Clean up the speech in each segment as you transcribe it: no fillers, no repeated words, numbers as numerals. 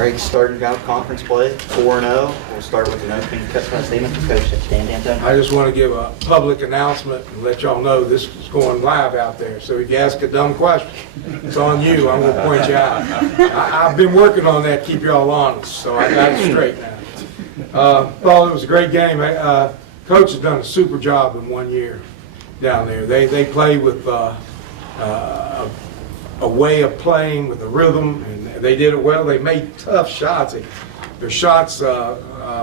All right, starting out conference play, 4-0. We'll start with an opening testimony statement from Coach Dan D'Antoni. I just want to give a public announcement and let y'all know this is going live out there. So if you ask a dumb question, it's on you. I'm going to point you out. I've been working on that, keep y'all honest, so I got it straight now. Well, it was a great game. Coach has done a super job in 1 year down there. They play with a way of playing with a rhythm, and they did it well. They made tough shots. Their shots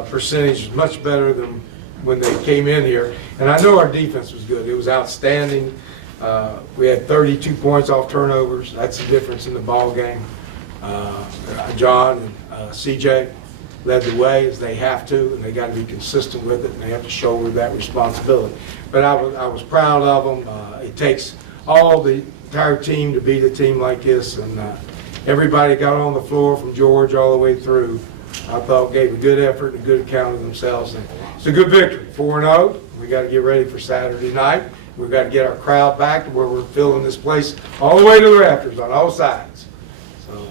percentage is much better than when they came in here. And I know our defense was good. It was outstanding. We had 32 points off turnovers. That's the difference in the ball game. John and CJ led the way, as they have to, and they got to be consistent with it, and they have to shoulder that responsibility. But I was proud of them. It takes all the entire team to beat a team like this, and everybody got on the floor from George all the way through. I thought gave a good effort and a good account of themselves. And it's a good victory, 4-0. We got to get ready for Saturday night. We've got to get our crowd back to where we're filling this place all the way to the rafters on all sides. So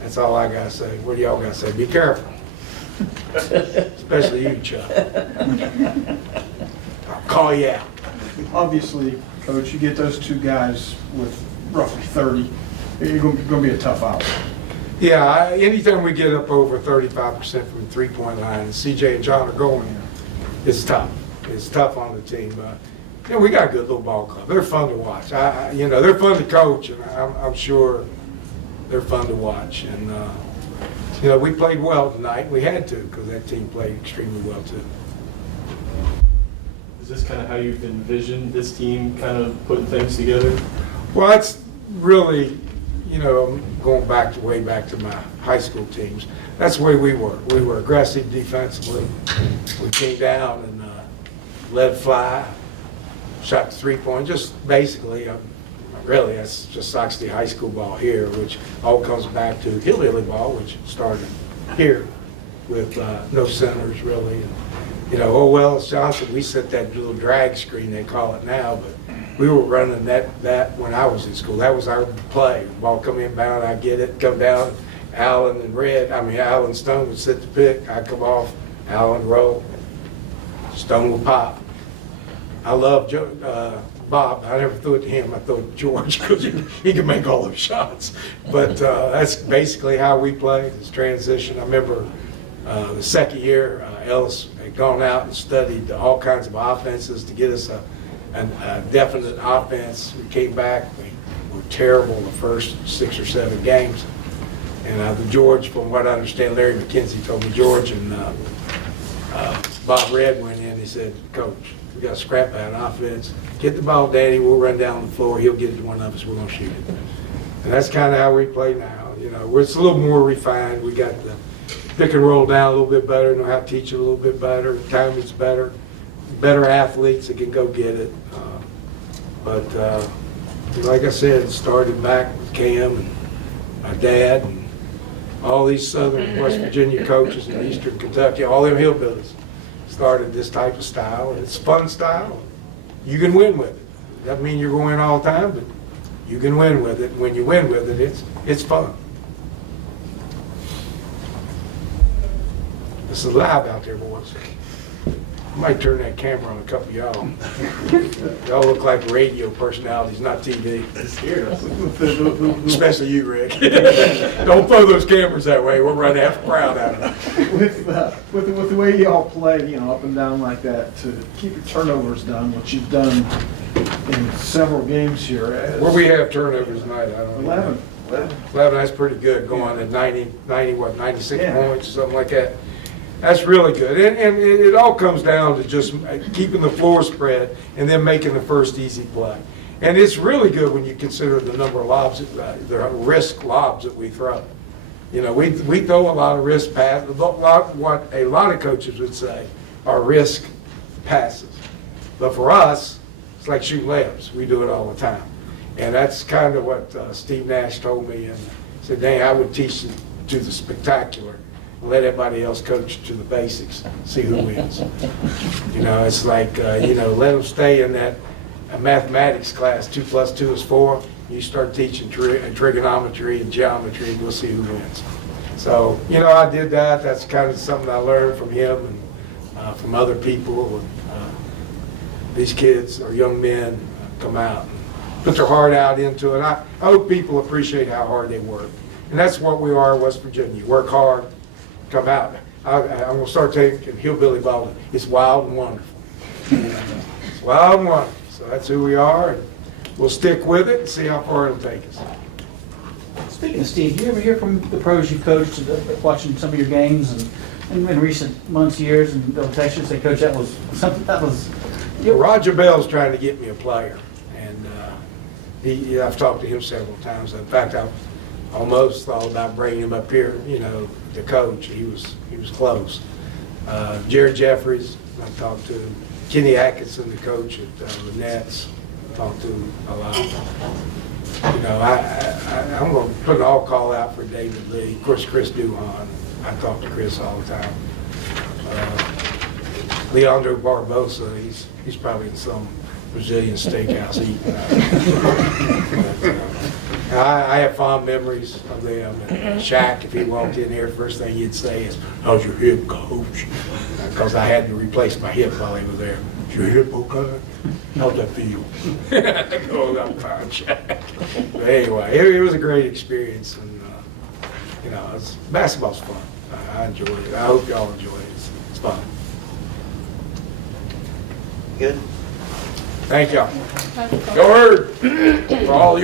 that's all I got to say. What do y'all got to say? Be careful. Especially you, Chuck. I'll call you out. Obviously, Coach, you get those two guys with roughly 30, you're going to be a tough out. Yeah, anytime we get up over 35% from the three-point line, and CJ and John are going, it's tough. It's tough on the team. We got a good little ball club. They're fun to watch. They're fun to coach, and I'm sure they're fun to watch. And we played well tonight. We had to, because that team played extremely well too. Is this kind of how you've envisioned this team kind of putting things together? Well, that's really, going back way back to my high school teams. That's the way we were. We were aggressive defensively. We came down and let fly, shot the three-point. Just basically, really, that's just Soxty high school ball here, which all comes back to hillbilly ball, which started here with no centers really. And, Wells Johnson, we set that little drag screen, they call it now, but we were running that when I was in school. That was our play. Ball come inbound, I get it, come down. Allen Stone would sit the pick. I'd come off, Allen roll, Stone would pop. I love Bob. I never threw it to him. I threw it to George because he could make all those shots. But that's basically how we play, this transition. I remember the second year, Ellis had gone out and studied all kinds of offenses to get us a definite offense. We came back. We were terrible the first 6 or 7 games. And the George, from what I understand, Larry McKenzie told me, George and Bob Red went in. He said, Coach, we got to scrap that offense. Get the ball, Danny. We'll run down the floor. He'll get it to one of us. We're going to shoot it. And that's kind of how we play now. It's a little more refined. We got the pick and roll down a little bit better, know how to teach it a little bit better. Timing's better. Better athletes that can go get it. But like I said, it started back with Cam and my dad and all these Southern West Virginia coaches in Eastern Kentucky, all them hillbillies started this type of style. And it's a fun style. You can win with it. Doesn't mean you're going all the time, but you can win with it. When you win with it, it's fun. It's live out there, boys. I might turn that camera on a couple of y'all. Y'all look like radio personalities, not TV. Especially you, Rick. Don't throw those cameras that way. We'll run half a crowd out of it. With the way y'all play, up and down like that, to keep your turnovers down, what you've done in several games here. Where we have turnovers tonight, I don't know. 11. 11, that's pretty good, going at 96 points or something like that. That's really good. And it all comes down to just keeping the floor spread and then making the first easy play. And it's really good when you consider the number of lobs, the risk lobs that we throw. We throw a lot of risk passes. What a lot of coaches would say are risk passes. But for us, it's like shooting layups. We do it all the time. And that's kind of what Steve Nash told me. And said, Dang, I would teach them to the spectacular. Let everybody else coach to the basics, see who wins. It's like, let them stay in that mathematics class, 2 + 2 is 4. You start teaching trigonometry and geometry, and we'll see who wins. So, I did that. That's kind of something I learned from him and from other people. And, these kids or young men come out and put their heart out into it. I hope people appreciate how hard they work. And that's what we are in West Virginia. You work hard, come out. I'm going to start taking Hillbilly Baldwin. It's wild and wonderful. It's wild and wonderful. So that's who we are, and we'll stick with it and see how far it'll take us. Speaking of Steve, do you ever hear from the pros you've coached, watching some of your games and in recent months, years, and they'll text you and say, Coach, that was something that was. Roger Bell's trying to get me a player, and I've talked to him several times. In fact, I almost thought about bringing him up here, to coach. He was close. Jared Jeffries, I talked to. Kenny Atkinson, the coach at the Nets, talked to him a lot. I'm going to put an all call out for David Lee. Of course, Chris Duhon. I talk to Chris all the time. Leandro Barbosa, he's probably in some Brazilian steakhouse eating. But, I have fond memories of them. And Shaq, if he walked in here, first thing he'd say is, "How's your hip, coach?" Because I had to replace my hip while he was there. "Is your hip okay? How'd that feel?" I go, "I'm fine, Shaq." But anyway, it was a great experience, and basketball's fun. I enjoyed it. I hope y'all enjoy it. It's fun. Good. Thank y'all. Go Herd! For all you.